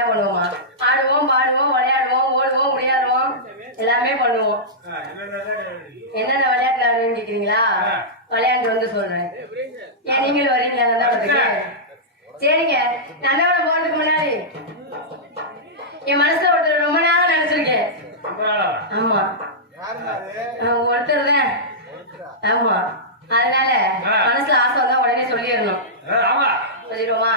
என்ன பண்ணுவோமா? ஆடுவோம், பாடுவோம், விளையாடுவோம், ஓடுவோம், முடியாடுவோம், எல்லாமே பண்ணுவோம். என்னென்ன விளையாட்டு ஆடுவோம்னு கேக்குறீங்களா? விளையாண்டு வந்து சொல்றேன். ஏன் நீங்களும் வரீங்களா? நந்தவனத்துக்கு? சரிங்க. நந்தவனம் போறதுக்கு முன்னாடி என் மனசுல ஒருத்தர் ரொம்ப நேரம் நினைச்சிருக்கேன். ஆமா, ஒருத்தர் தான். ஆமா, அதனால மனசுல ஆசை வந்தா உடனே சொல்லிடணும். சொல்லிடுவோமா?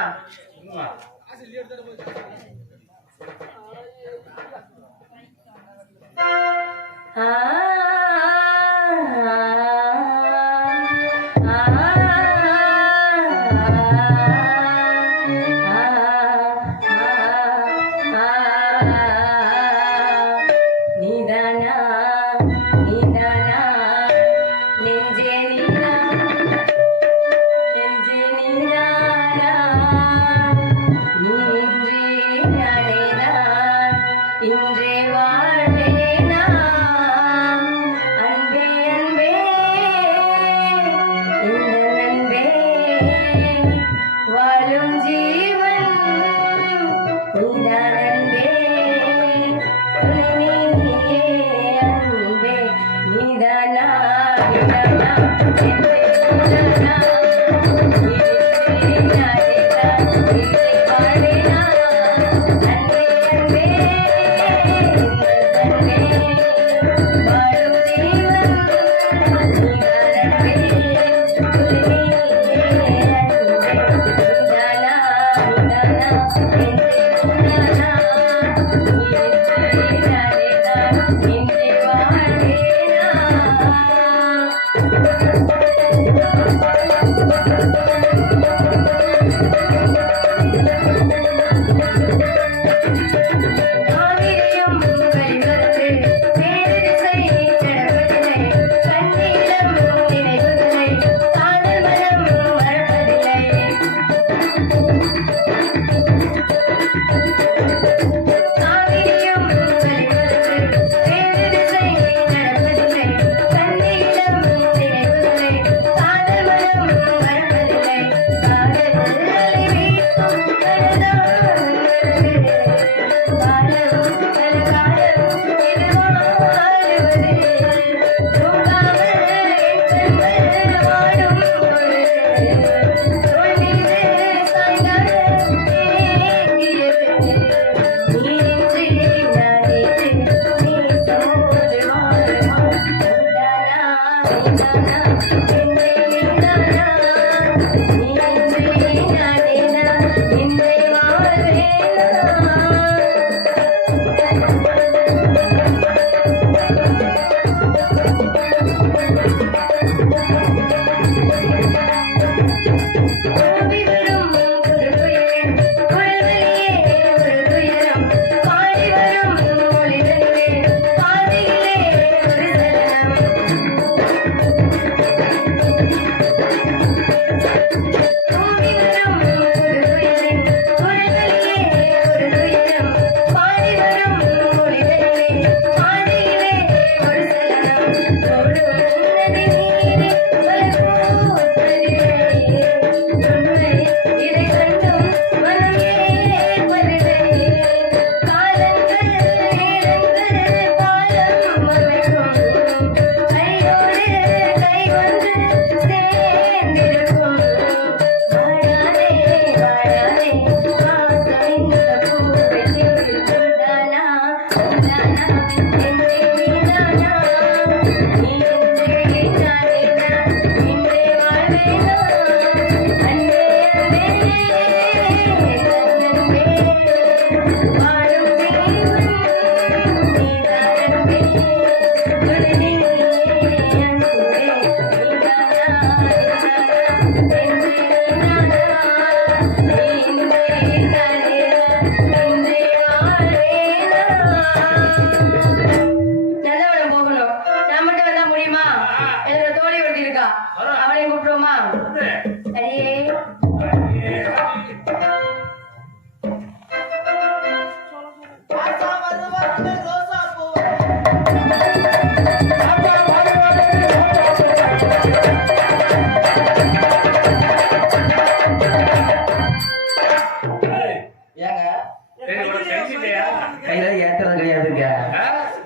கையில ஏத்துறது கிடையாதுங்க.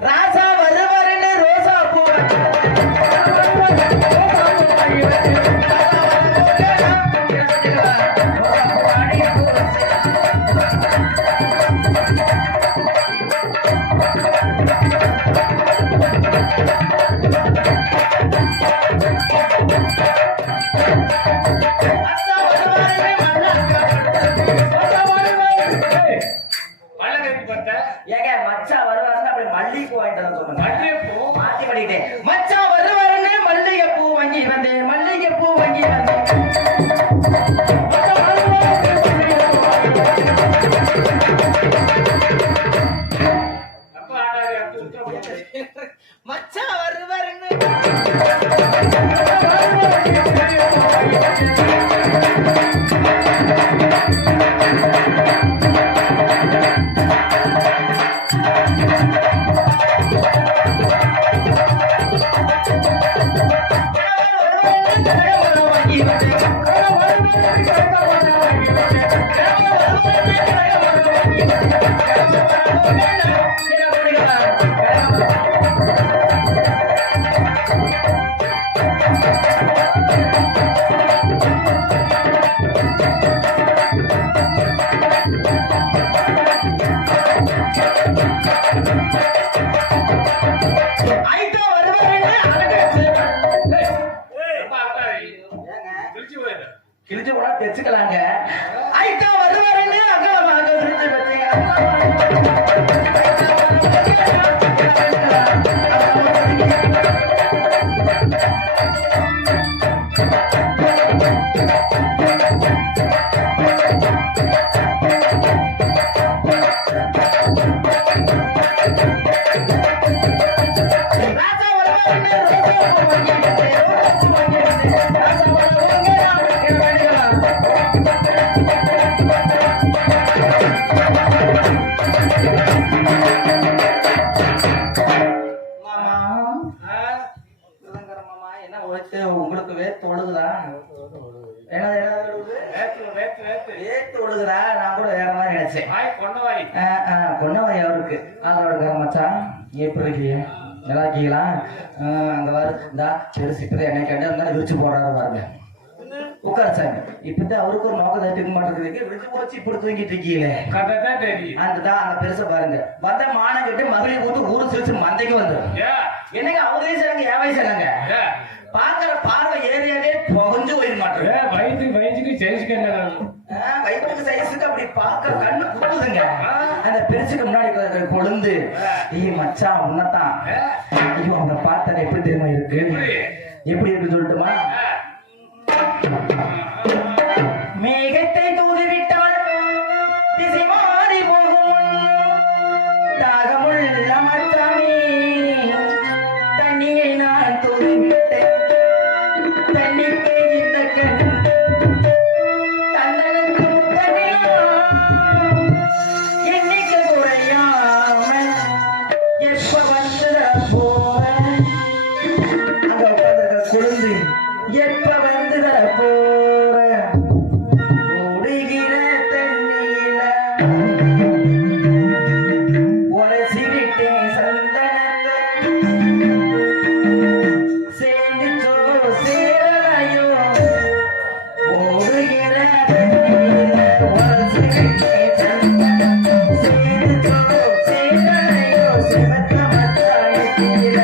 ராசா வருவாருன்னு ரோசா பூ ஏங்க மச்சா வருவாருன்னு அப்படி மல்லிகைப்பூ வாங்கிட்டு வர சொல்லுங்க. மாத்தி பண்ணிட்டேன். மச்சா வருவாருன்னு மல்லிகைப்பூ வாங்கி வந்தேன், மல்லிகைப்பூ வாங்கி வந்தேன். மச்சா வருவாருன்னு கிழிச்சு கூட தெச்சுக்கலாங்க. ஐட்டா வருவாருன்னு அகலமாக பிரிச்சு உங்களுக்கு வேத்து ஒழுகுதா? வேத்து ஒழுகுதா? நான் கூட வேற மாதிரி நினைச்சேன். பொன்னவாய் அவருக்கு அதோட மச்சான் எப்படி இருக்கீங்க? நல்லா இருக்கீங்களா? அந்த வாரு இந்தா பெருசு இப்பதான் என்னை கேட்டா இருந்தாலும் விரிச்சு போடுறாரு பாருங்க. உட்கார்ச்சாங்க. இப்பதான் அவருக்கு ஒரு நோக்கம் தட்டுக்க மாட்டேங்குது. விரிச்சு போச்சு இப்படி தூங்கிட்டு இருக்கீங்களே. அதுதான் அந்த பெருசை பாருங்க. வந்த மானம் கட்டு மகளிர் கூத்து ஊரு சிரிச்சு மந்தைக்கு வந்து என்னங்க அவங்க வயசாங்க என் வயசாங்க பாக்குற பார்வை ஏரியாவே புகஞ்சு போயிட மாட்டேன். வயிற்றுக்கு சைஸுக்கு அப்படி பார்க்க கண்ணு குத்துதுங்க. அந்த பெருசுக்கு முன்னாடி கொழுந்து மச்சான் உன்னதான் ஐயோ அவங்க பார்த்தா எப்படி தெரியுமா இருக்கு? எப்படி இருக்கு சொல்லட்டுமா? மேகத்தை தூதுவிட்டால் திசை மாறி போகும் தாகமுள்ள மச்சானே தண்ணியை நான் தூதுவிட்டேன் தண்ணிக்கு இந்த தன்னனுக்கு எண்ணிக்கை குறையாம எப்ப வந்து போற அங்க உட்கார்ந்து குழந்தை எப்ப வந்து போற ஓடுகிற தண்ணியில உரைசிவிட்டேன் சந்தனத்தை சேர்ந்துச்சோ சேரையோ ஓடுகிற தண்ணியில உரைசிவிட்டேன் சந்தனம் சேர்ந்துச்சோ சேரையோ சிவத்த மத்தாயத்தில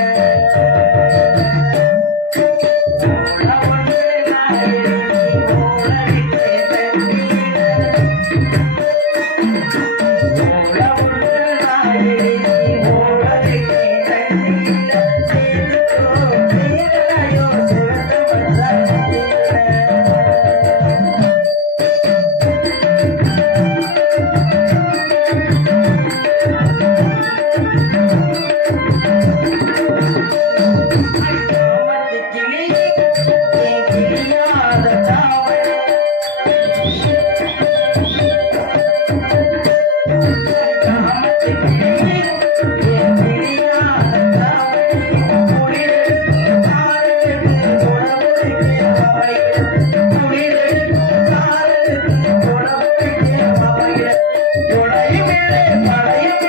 Bye.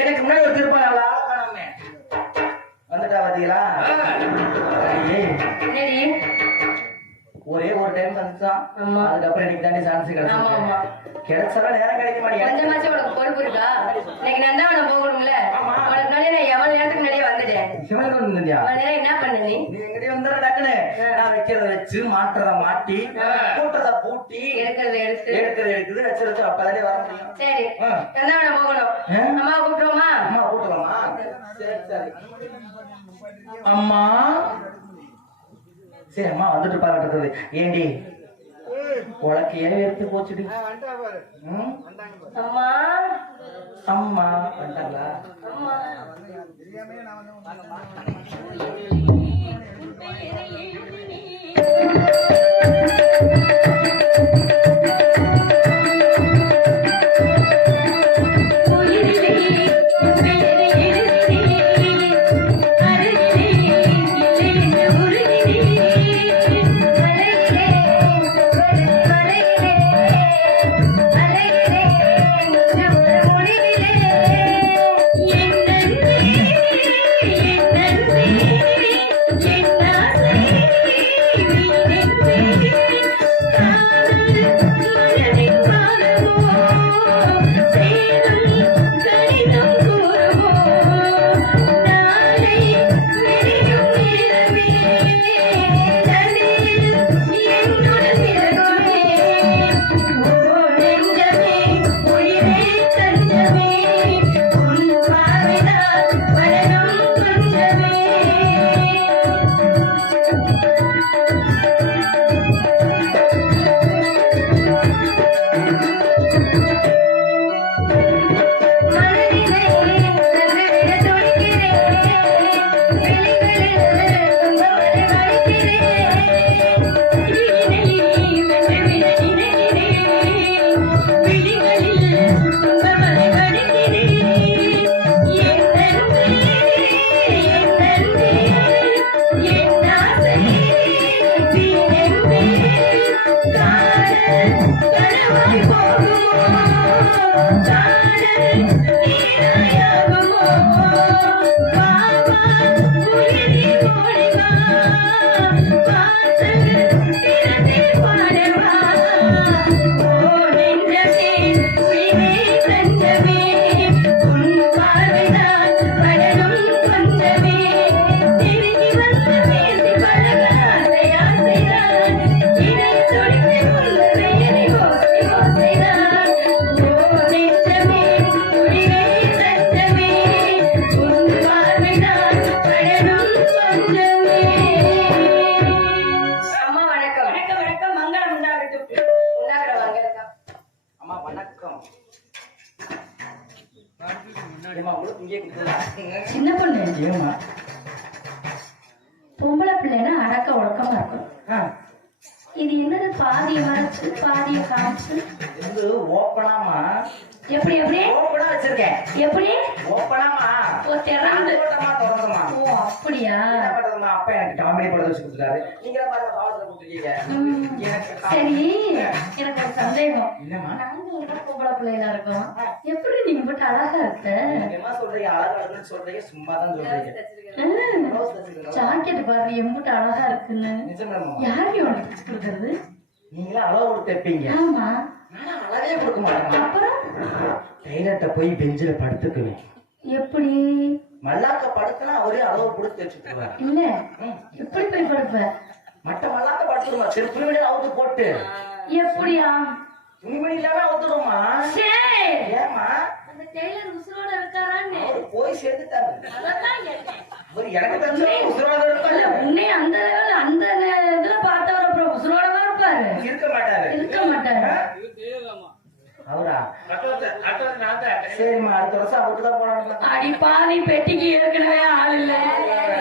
எனக்கு முன்னாடி ஒரு திருப்பாங்க வந்துட்டா பாத்தீங்களா? ஒரே ஒரு டைம் வந்துச்சான். அதுக்கப்புறம் இன்னைக்கு தாண்டி சான்ஸ் கிடைச்சாலும் நேரம் கிடைக்க மாட்டேங்குது. உனக்கு பொறுப்பு இருக்கா? இன்னைக்கு நந்தவனம் போகணும்ல, உனக்கு நான் எவ்வளவு நேரத்துக்கு முன்னாடியே வந்துட்டேன். என்ன பண்ண நீ எங்கிட்ட வந்து டக்குன்னு நான் வைக்கிறத வச்சு மாட்டுறத மாட்டி கூட்டுறத பூட்டி எடுக்கிறது எடுக்குது வச்சிருச்சு. அப்பதானே வர முடியும். சரி, நந்தவனம் போகணும். அம்மா கூப்பிட்டுருவோமா? அம்மா கூப்பிடலாமா? சரி சரி அம்மா. சரி அம்மா வந்துட்டு பாருறது. ஏண்டி உனக்கு ஏன் எடுத்து போச்சுடி? அம்மா அம்மா வந்துட்டாங்களா? அம்மா சின்ன பொண்ணு. பிள்ளைன்னா அடக்க ஒடுக்கமா இருக்கும். இது என்னது பாதிய மறைச்சு பாதிய காமிச்சு? இது ஓப்பனாமா? எப்படி எப்படி ஓப்பனா வச்சிருக்கேன். எப்படி ஓப்பனாமா? ஓ திறந்து. திறந்துமா? ஓ அப்படியா? என்ன பண்றதுமா? அப்பா எனக்கு காமெடி படம் வச்சு கொடுத்துட்டாரு. நீங்க பாருங்க பாவத்துல கொடுத்துட்டீங்க. சரி எனக்கு ஒரு சந்தேகம். என்னமா? நாங்க பொம்பளை பிள்ளைகளா இருக்கோம், எப்படி நீங்க மட்டும் அழகா இருக்க? என்ன சொல்றீங்க? அழகா இருக்குன்னு சொல்றீங்க, சும்மா தான் சொல்றீங்க. ஜாக்கெட் பாரு எம்பிட்டு அழகா இருக்குன்னு. நிஜமாமா? யாரையும் உனக்கு பிடிச்சு கொடுக்கறது? நீங்களா அளவு கொடுத்து தைப்பீங்க. ஆமா. ஆனா அழகே கொடுக்க மாட்டேங்க. அப்புறம் டைலர்ட்ட போய் பெஞ்சில படுத்துக்குவேன். எப்படி? மல்லாக்க படுத்தனா அவரே அளவு கொடுத்து தைச்சுக்குவார். இல்ல எப்படி போய் படுப்ப? மட்ட மல்லாக்க படுத்துருமா? சரி துணிமணி அவுத்து போட்டு. எப்படியா? துணிமணி இல்லாம அவுத்துருமா? சரி ஏமா? அந்த டெய்லர் உசுரோட இருக்காரான்னு அவரு போய் சேர்த்துட்டாரு. அதான் கேட்டேன். ஒரு எனக்கு தெரிஞ்ச உசுரோட இருக்காரு. உன்னை அந்த லெவல்ல அந்த இதுல பார்த்தவர் அப்புறம் உசுரோட தான் இருப்பாரு. இருக்க மாட்டாரு. இருக்க மாட்டாரு. அவரா? சரிம்மா, அடுத்த வருஷம் அவர்தான் போனாங்க. அடி பாதி பெட்டிக்கு ஏற்கனவே ஆள் இல்ல,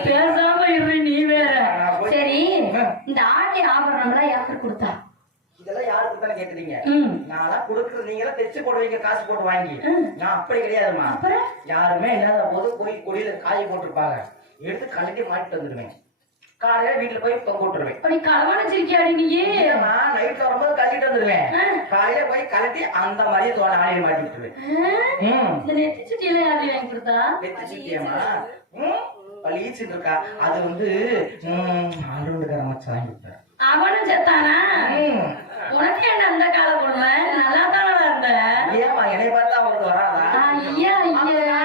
பேசாம இரு நீ வேற. சரி இந்த ஆடி ஆபரணம்லாம் யாருக்கு கொடுத்தா? இதெல்லாம் யாருக்கு தானே கேக்குறீங்க? நான் கொடுக்குறது நீங்க எல்லாம் தைச்சு போடுவீங்க காசு போட்டு வாங்கி. நான் அப்படி கிடையாதுமா. யாருமே இல்லாத போது போய் கொடியில காய் போட்டிருப்பாங்க, எடுத்து கழட்டி மாட்டிட்டு வந்துடுவேன். காலையில வீட்டுல போய் தொங்க விட்டுருவேன். அப்படி களவாணிச்சிருக்கியாடி நீ? நைட் வரும்போது கழட்டிட்டு வந்துடுவேன். காலையில போய் கழட்டி அந்த மாதிரியே தோண ஆடி மாட்டி விட்டுருவேன். இந்த நெத்தி சுட்டியெல்லாம் யாரு வாங்கி கொடுத்தா? நெத்தி சுட்டியம்மா பழிச்சுட்டு இருக்கா. அது வந்து ஆண்டவனுக்கார மச்சான் வாங்கி கொடுத்தாரு. அவனும் செத்தானா? உனக்கு என்ன அந்த கால கொடுமை? நல்லா தானடா இருந்த. ஏமா என்னை பார்த்தா அவங்களுக்கு வராதா? ஐயா ஐயா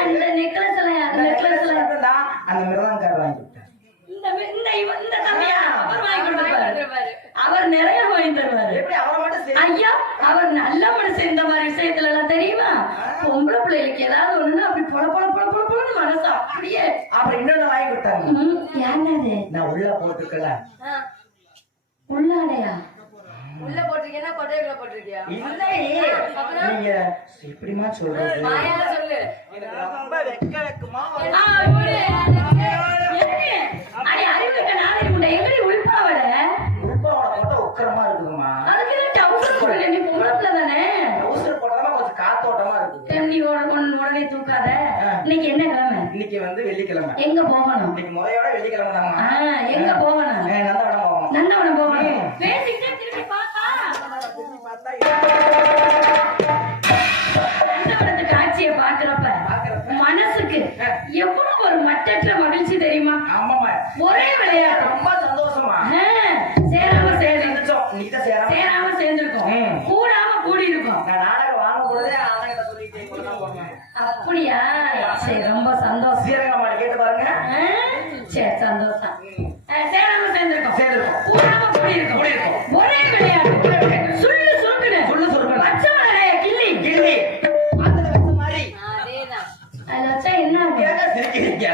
அந்த நெக்லஸ் எல்லாம் அந்த நெக்லஸ் எல்லாம் அந்த மிருதங்காரர் வாங்கி கொடுத்தாரு. இந்த தம்பியா அவர் வாங்கி கொடுப்பாரு. அவர் நிறைய வாங்கி தருவாரு. எப்படி அவரை மட்டும்? ஐயா அவர் நல்ல மனுஷன். இந்த மாதிரி விஷயத்துல எல்லாம் தெரியுமா? பொம்பளை பிள்ளைகளுக்கு ஏதாவது ஒண்ணுன்னா அப்படி பொல பொல பொல பொல பொலன்னு மனசு அப்படியே. அப்புறம் இன்னொன்னு வாங்கி கொடுத்தாங்க. என்னது? நான் உள்ள போட்டுக்கல. உள்ளாலையா? உள்ள போட்டிருக்கேன்னா கொட்டைக்குள்ள போட்டிருக்கியா? இல்லை நீங்க எப்படிமா சொல்றது? வாயால சொல்லு. ரொம்ப வெக்க வெக்கமா அடி அறிவுட்ட நாளை முண்டை எங்கடி உள்பாவல? உள்பாவல போட்டா உக்கரமா இருக்குதுமா. அதுக்கு என்ன டவுசர் போடல? நீ பொம்பளை தானே. டவுசர் போட்டா கொஞ்சம் காத்தோட்டமா இருக்குது. நீ உடனே தூக்காத. இன்னைக்கு என்ன கிழமை? இன்னைக்கு வந்து வெள்ளிக்கிழமை. எங்க போகணும்? இன்னைக்கு முறையோட வெள்ளிக்கிழமை தான்மா. எங்க போகணும்? நந்தவனம் போகணும். நந்தவனம் போகணும். பேசிக்கிட்டே திரும்பி பார்த்தா நந்தவனத்து காட்சியை பாக்குறப்ப மனசுக்கு எவ்வளவு ஒரு மட்டற்ற மகிழ்ச்சி தெரியுமா? ஆமாமா. ஒரே விளையாட்டு. ரொம்ப சந்தோஷமா. சேராம சேர்ந்துருக்கோம். சேராம சேர்ந்திருக்கோம். கூடாம கூடி இருக்கோம். நான் நாடகம் வாங்க போறதே ஆனாங்க சொல்லிட்டே போறேன். அப்படியா? சரி ரொம்ப சந்தோஷம். சீரகம்மா கேட்டு பாருங்க. சரி சந்தோஷம். சேராம சேர்ந்திருக்கோம். சேர்ந்திருக்கோம். கூடாம கூடி இருக்கோம். ஒரே விளையாட்டு. சுள்ளு சுருக்குன்னு. பச்சை மலைய கிள்ளி கிள்ளி அதுல வச்ச மாதிரி. அதேதான். அதுல வச்சா என்ன ஆகும்? சிரிக்கிறீங்க.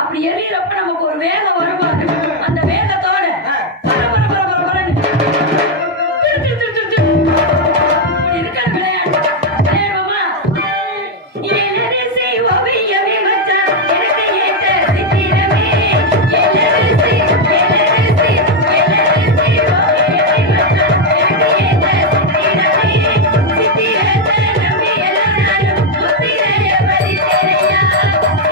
அப்படி எரியறப்ப நமக்கு ஒரு வேகம் வருமா? அந்த வேகத்தோட பர பர பர பர பரன்னு இப்படி இருக்கிற விளையாட்டு. விளையாடுவோமா? எல்லரிசி ஓவியமே மச்சான் எனக்கு ஏற்ற சித்திரமே. எல்லரிசி எல்லரிசி எல்லரிசி ஓவியமே மச்சான் எனக்கு ஏற்ற சித்திரமே. சித்திரத்தை நம்பி எல்லாரும் முத்திரைய பதித்தேனையா.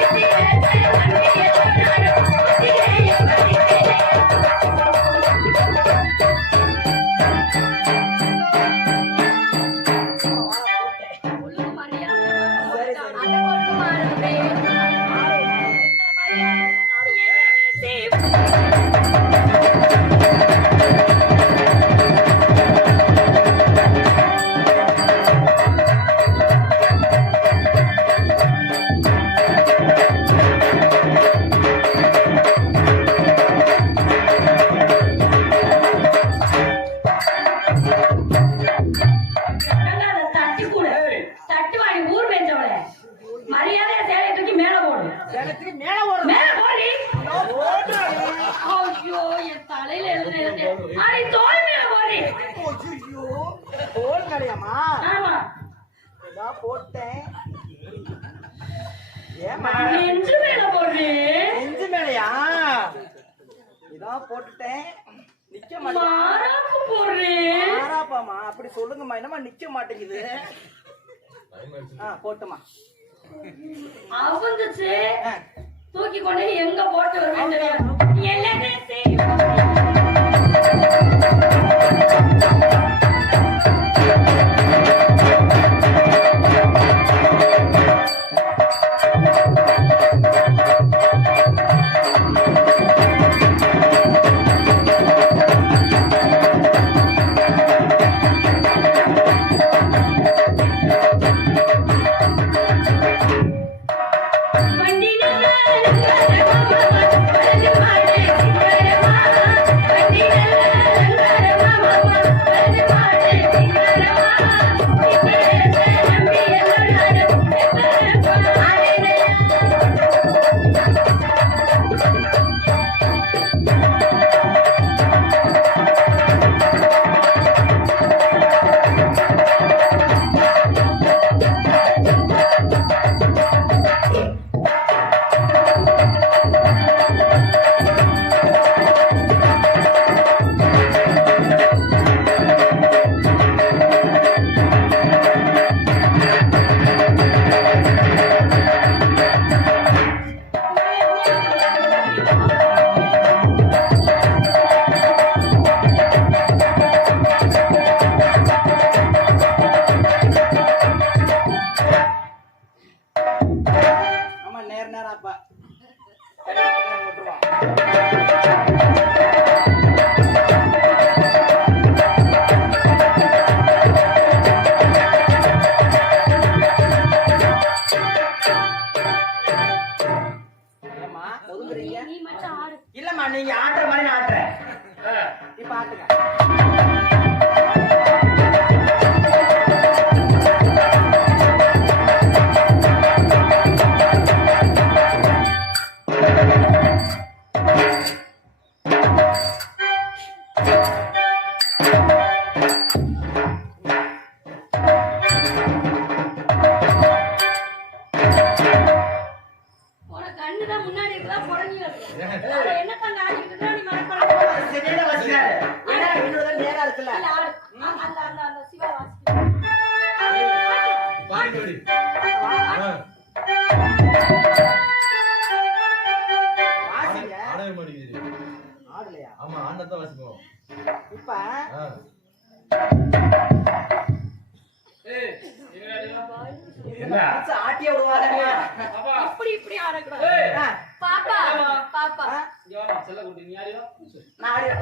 சித்திரத்தை நம்பி எல்லாரும் முத்திரைய பதித்தேனையா. அதை போட்டு மாறுது. தட்டி கூட தட்டு வாடி ஊர் மேய்ச்சவள மரியாதையா சேலையை தூக்கி மேல போடு. மேல போடி. ஐயோ என் தலையில எழுதுனே. அடி தோல் மேல போடி. தோல் கடையாமா? ஆமா போட்டேன். நெஞ்சு மேல போடுறேன். நான் போட்டுட்டேன். நிக்க மாட்டேன். மாறாப்பு போடுறேன். மாறாப்பாமா அப்படி சொல்லுங்கம்மா. என்னம்மா நிக்க மாட்டேங்குது? போட்டுமா. அவந்துச்சு தூக்கி கொண்டு எங்க போட்டு வருவேன். இல்லம்மா நீங்க ஆடுற மாதிரி நான் ஆடுறேன். இப்ப ஆட்டுங்க. ஆட்டிய விடுவாங்க. இப்படி ஆடக்கூடாது. பாப்பா பாப்பா செல்ல குட்டி நீ ஆடியோ நான் ஆடியோ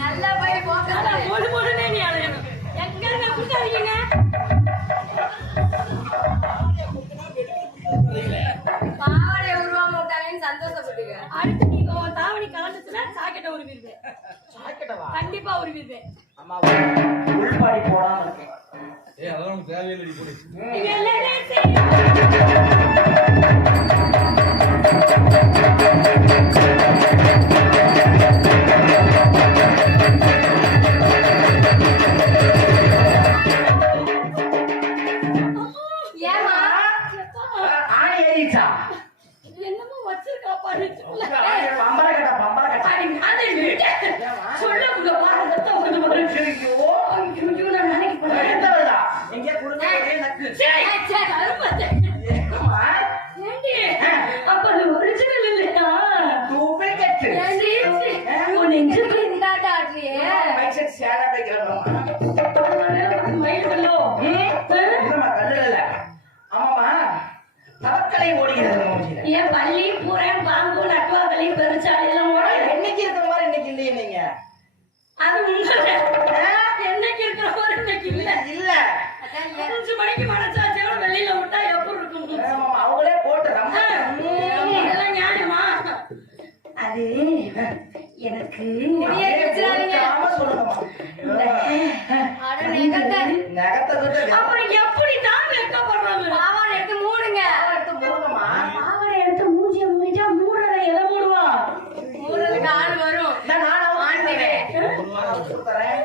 நல்லா போய் பாவாடை உருவாம விட்டாங்கன்னு சந்தோஷப்பட்டுங்க. அடுத்து நீ தாவணி கலந்துச்சுன்னா சாக்கெட்டை உருவிடுவேன். கண்டிப்பா உருவிடுவேன். உள்பாடி போடாம இருக்கேன். அதெல்லாம் தேவையில்லை போடு. ஏமா சரி. ச்சே, கருப்பத்தை. என்னம்மா? ஏண்டி? அப்ப அது ஒரிஜினல் இல்லையா? டூப்ளிகேட். ஏண்டி? உன் நெஞ்சுக்கு இந்தாட்ட ஆடுறியே. மைக் செட் சேடா வைக்கிறோம்மா. மயில் கல்லோ? இல்லம்மா, கல்லு இல்ல. ஆமாம்மா, தவக்கலை ஓடுகிறது மூஞ்சில. ஏன் பள்ளி பூரன் பாம்பு நட்டுவாக்களி பெருச்சாளி எல்லாம் ஓட என்னைக்கு இருக்கிற மாதிரி இன்னைக்கு இல்லையே நீங்க. அது உண்மை. என்னைக்கு இருக்கிற மாதிரி இன்னைக்கு இல்ல. இல்ல. அதான் ஏன்? 5 மணிக்கு மனசாட்சியோட வெளியில விட்டா எப்படி இருக்கும்? ஆமாம்மா, அவங்களே போட்டு நம்ம இதெல்லாம் நியாயமா? அது எனக்கு முடியே கிழிச்சிடாதீங்க. ஆமா சொல்லுங்கம்மா. அட நெகத்தை. நகத்தை விட்டு அப்புறம் எப்படி தான் வெக்கப்படுறாங்க? பாவாடை எடுத்து மூடுங்க. எடுத்து மூடுங்கம்மா. பாவாடை எடுத்து மூஞ்சிய மூடிட்டா மூடல எதை மூடுவா? மூடுறதுக்கு ஆள் வரும். நான் ஆண்டிவேன். கொடுத்துறேன்.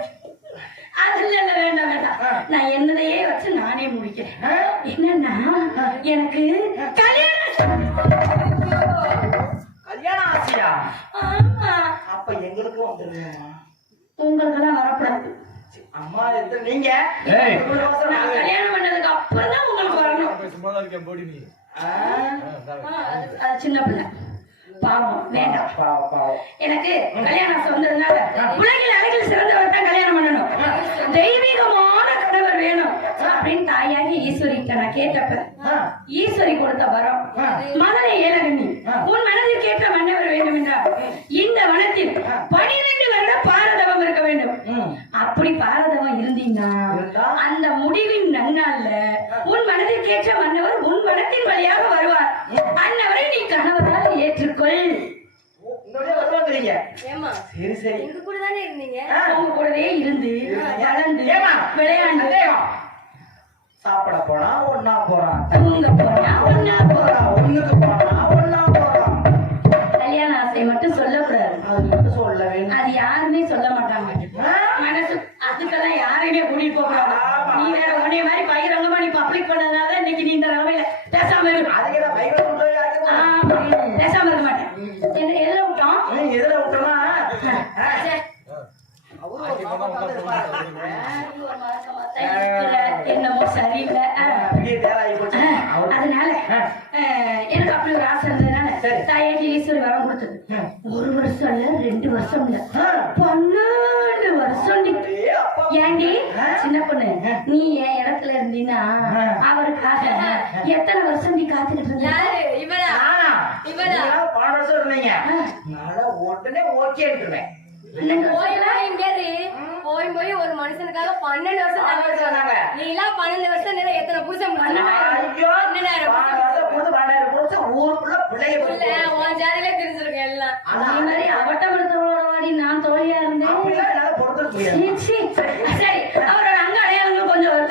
அது இல்ல இல்ல, வேண்டாம் வேண்டாம். நான் என்னதையே வச்சு நானே முடிக்கிறேன். என்னன்னா எனக்கு கல்யாணம். கல்யாணம் ஆசையா? ஆமா. அப்ப எங்களுக்கும் வந்துருங்கம்மா. உங்களுக்கெல்லாம் வரக்கூடாது. அம்மா எத்தனை நீங்க ஏய். இவ்வளவு வருஷம் நான் கல்யாணம் பண்ணதுக்கு அப்புறம் தான் உங்களுக்கு வரணும். சும்மா தான் இருக்கேன் போடி நீ ஆ, அது சின்ன பிள்ளை பாவம், வேண்டாம். பாவம், பாவம். எனக்கு கல்யாணம் வந்ததுனால உலகில் அழகில் சிறந்தவர் தான் கல்யாணம் பண்ணணும். தெய்வீகமான கணவர் வேணும் அப்படின்னு தாயாகி ஈஸ்வரிட்ட நான் கேட்டப்ப ஆ, ஈஸ்வரி கொடுத்த வரம் மதுரை ஏலகண்ணி உன் மனதில் கேட்ட மன்னவர் வேண்டும் என்றால் இந்த வனத்தில் 12 வருட பாரதவம் இருக்க வேண்டும். ம். அப்படி பாரதவம் இருந்தீங்கன்னா இருந்தா? அந்த முடிவின் நன்னாள்ல உன் மனதில் கேட்ட மன்னவர் உன் மனத்தின் வழியாக வருவார். அன்னவரை நீ கணவரால் ஏற்றுக்கொள். உங்களுடைய வருவாங்கிறீங்க. ஏம்மா, சரி சரி. எங்க கூட தானே இருந்தீங்க. ஆ, அவங்க கூடவே இருந்து வளர்ந்து ஏம்மா? விளையாண்டு சந்தேகம். சாப்பிட போனா ஒன்னா போறான், தூங்க போனா ஒன்னா போறோம். ஒண்ணுக்கு போனா ஒன்னா போறான். கல்யாண ஆசை மட்டும் சொல்லக்கூடாது. அது மட்டும் சொல்ல வேண்டும். அது யாருமே சொல்ல மாட்டாங்க. மனசு அதுக்கெல்லாம் யாரையுமே கூட்டிட்டு போக கூடாது. நீ வேற உன்னைய மாதிரி பகிரங்கமா நீ பப்ளிக் பண்ணதுனால இன்னைக்கு நீ இந்த நிலைமையில பேசாம இரு. அதுக்கு நான் பைபிள் கொண்டு போய் ஆமா, பேசாம இருக்க மாட்டேன். என்ன எதுல விட்டோம்? எதுல விட்டோம்னா ச்சே, அவரு ஒரு பாப்பா பார்த்து பாருங்க. என்னமோ சரியில்லை. அப்படியே தேராகி போச்சு. அவரு அதனால எனக்கு அப்படி ஒரு ஆசை இருந்ததுனால சரி. தாயாட்டி ஈஸ்வரி வரம் கொடுத்தது. 1 வருஷம் இல்ல 2 வருஷம் இல்ல ஆ. 12 வருஷம் நீ. ஏ அப்பா. ஏண்டி சின்ன பொண்ணு நீ என் இடத்துல இருந்தீன்னா அவருக்காக எத்தனை வருஷம் நீ காத்துக்கிட்டு இருந்த? யாரு? இவளா? நானா? இவளா? நீங்க 12 வருஷம் இருந்தீங்க. நான் உடனே ஓகேன்றுவேன். போய் போய் ஒரு மனுஷனுக்காக 12 வருஷம் 12 வருஷம் இருந்தாங்க. நீ எல்லாம் 12 வருஷம் நேரம் எத்தனை பூசம் ஐயோ, 12 வருஷம் கொடுத்து 12 வருஷம் ஊருக்குள்ள பிள்ளைய போட்டு. உன் ஜாதியிலே தெரிஞ்சிருக்கேன் எல்லாம். அதே மாதிரி அவட்டப்படுத்தவளோட வாடி நான் தோழியா இருந்தேன். அப்படிலாம் என்னால பொறுத்துக்க முடியாது. சீ, சரி அவரோட அங்க அடையாளங்கள் கொஞ்சம்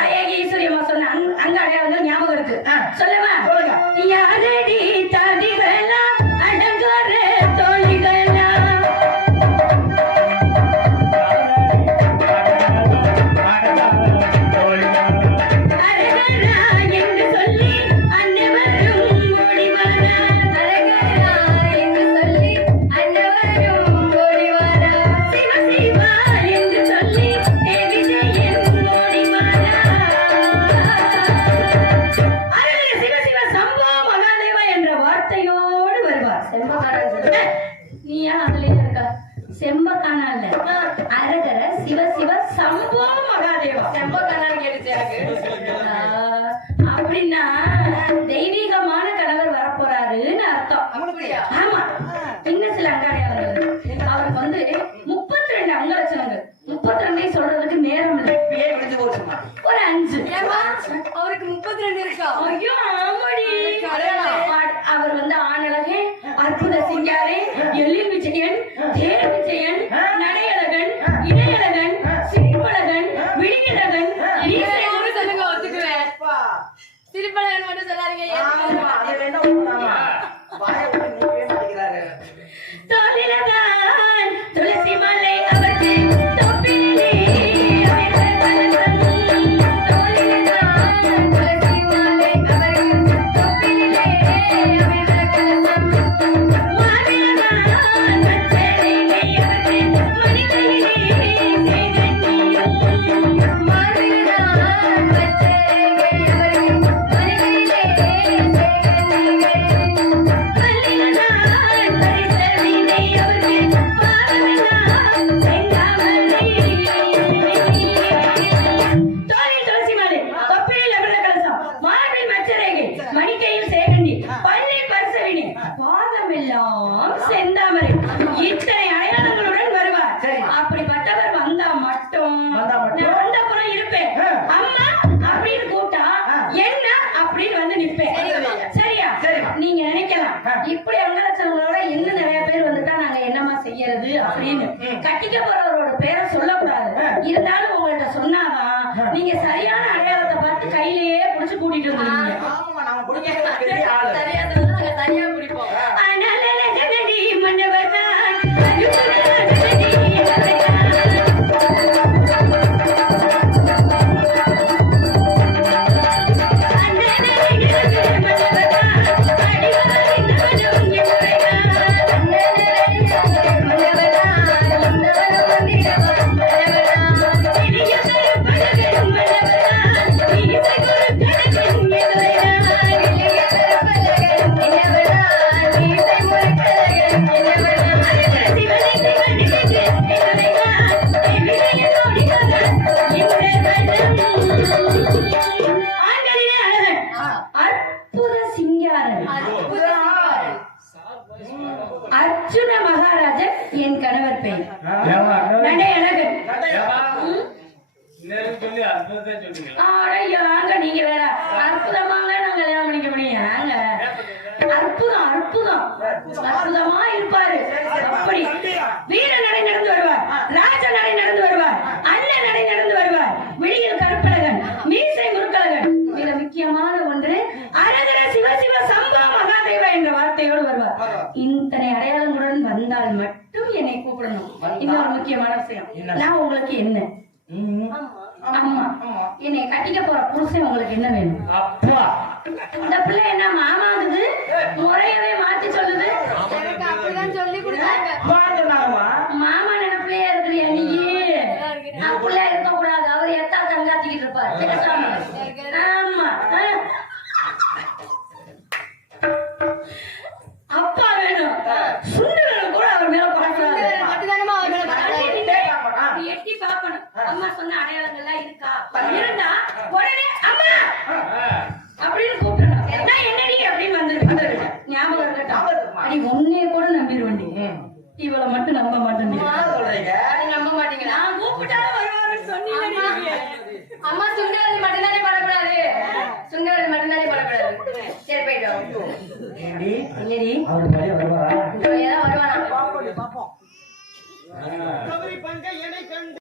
தாயாகி ஈஸ்வரி அம்மா சொன்ன அங்க அடையாளங்கள் ஞாபகம் இருக்கு. சொல்லவா? சொல்லுங்க. யாரடி தாதிகளா அடங்கார தோழிகளா அரகரா என்று சொல்லி அன்னவரும் ஓடிவாரா. அரகரா என்று சொல்லி அன்னவரும் ஓடிவாரா. சிவ சிவா என்று சொல்லி தேவி ஜெயன் ஓடிவாரா. அரகர சிவ சிவ சம்போ மகாதேவா என்ற வார்த்தையோடு வருவார். நீ ஏன் அதுலயே இருக்க? செம்பக்கானா இல்ல, அரகர சிவ சிவ சம்போ மகாதேவா. ரொம்ப கண்ணாடி கேட்டுச்சு எனக்கு. அப்படின்னா தெய்வீகமான கணவர் வரப்போறாருன்னு அர்த்தம். அப்படியா? ஆமா. இன்னும் சில அங்காடையாளர்கள் அவருக்கு வந்து 32 அங்கலட்சணங்கள். 32 சொல்றதுக்கு நேரம் இல்லை. இப்பயே விழுந்து போச்சுமா. ஒரு 5. ஏம்மா, அவருக்கு 32 இருக்கா? ஐயோ ஆமாடி. அடையாளம். அவர் வந்து ஆணழகே, அற்புத சிங்காரே, எழில் விஜயன், தேர் விஜயன், நடையழகன், இடையழகன், சிற்பழகன், விழியழகன், ஈசையழகன். அவரு சொல்லுங்க, ஒத்துக்குவேன். அப்பா. திருப்பலகன் மட்டும் சொல்லாதீங்க. ஆமா, அது வேணா உண்மைதாம்மா. வாயை விட்டு நீக்கவே மாட்டேங்கிறாரு. தோளிலதான் துளசி மாலை அவருக்கு தொப்பிலே அமிர்த கலசம். தோளிலதான் துளசி மாலை அவருக்கு தொப்பிலே அமிர்த கலசம். மாவிலதான் பச்சரிகை அவருக்கு மணிகளிலே செய்தண்ணியும். மாவிலதான் பச்சரிகை கட்டிக்க போறவரோட பேரை சொல்லக்கூடாது. இருந்தாலும் உங்கள்ட்ட சொன்னாதான் நீங்க சரியான அடையாளத்தை பார்த்து கையிலேயே புடிச்சு கூட்டிட்டு வந்துருவீங்க. ஆமா நாம பிடிக்கிறது ஆளு சரியா சொன்னா நாங்க சரியா பிடிப்போம். அற்புத சிங்காரன் அர்ஜுன மகாராஜன் என் கணவர் பெயர். நடை அழகன். சொல்லி அற்புதத்தை சொன்னீங்களா? ஆங்க நீங்க வேற அற்புதமாக நாங்க கல்யாணம் பண்ணிக்க முடியும். நாங்க அற்புதம் அற்புதம் அற்புதமா இருப்பாரு. அப்படி வீர நடை நடந்து வருவார், ராஜ நடை நடந்து வருவார், அண்ணன் நடை நடந்து வருவார், விழியில் கருப்பழகன், மீசை முருக்கழகன். மிக முக்கியமான ஒன்று அரகர சிவசிவ சம்பா மகாதேவா என்ற வார்த்தையோடு வருவார். இத்தனை அடையாளங்களுடன் வந்தால் மட்டும் என்னை கூப்பிடணும். இன்னொரு முக்கியமான விஷயம், நான் உங்களுக்கு என்ன? அம்மா. என்னை கட்டிக்க போற புருஷன் உங்களுக்கு என்ன வேணும்? அப்பா இந்த பிள்ளை என்ன மாமாங்குது, முறையவே மாத்தி சொல்லுது. எனக்கு அப்படிதான் சொல்லி கொடுத்தாங்க. மாமா நினைப்பிலே இருக்கிறியா நீ? அப்படிலாம் இருக்க கூடாது. அவர் எத்தா கங்காத்திக்கிட்டு இருப்பார். பேசாம. ஆமா. அப்பா வேணும். சுண்டல் கூட அவர் மேல பார்க்கக்கூடாது. மட்டும்தானமா அவர் மேல பட்டாரு. நீ எட்டி பார்க்கணும். அம்மா சொன்ன அடையாளங்கள்லாம் இருக்கா? இருந்தா உடனே அம்மா அப்படின்னு கூப்பிடணும். நான் என்னடி அப்படின்னு வந்துருக்கேன். ஞாபகம் இருக்கட்டும். அடி உன்னைய கூட நம்பிடுவேண்டி. இவளை மட்டும் நம்ப மாட்டேன். சொல்றீங்க நம்ப மாட்டீங்களா? நான் கூப்பிட்டாலும் வருவாருன்னு சொன்னீங்க. அம்மா சுண்டல் மட்டும்தானே படக்கூடாது. சுண்டல் மட்டும்தானே படக்கூடாது. சரி போயிட்டு வாங்க. இல்லடி அவர் பழைய வருவாரா? ஏதாவது வருவானா? பாப்போம்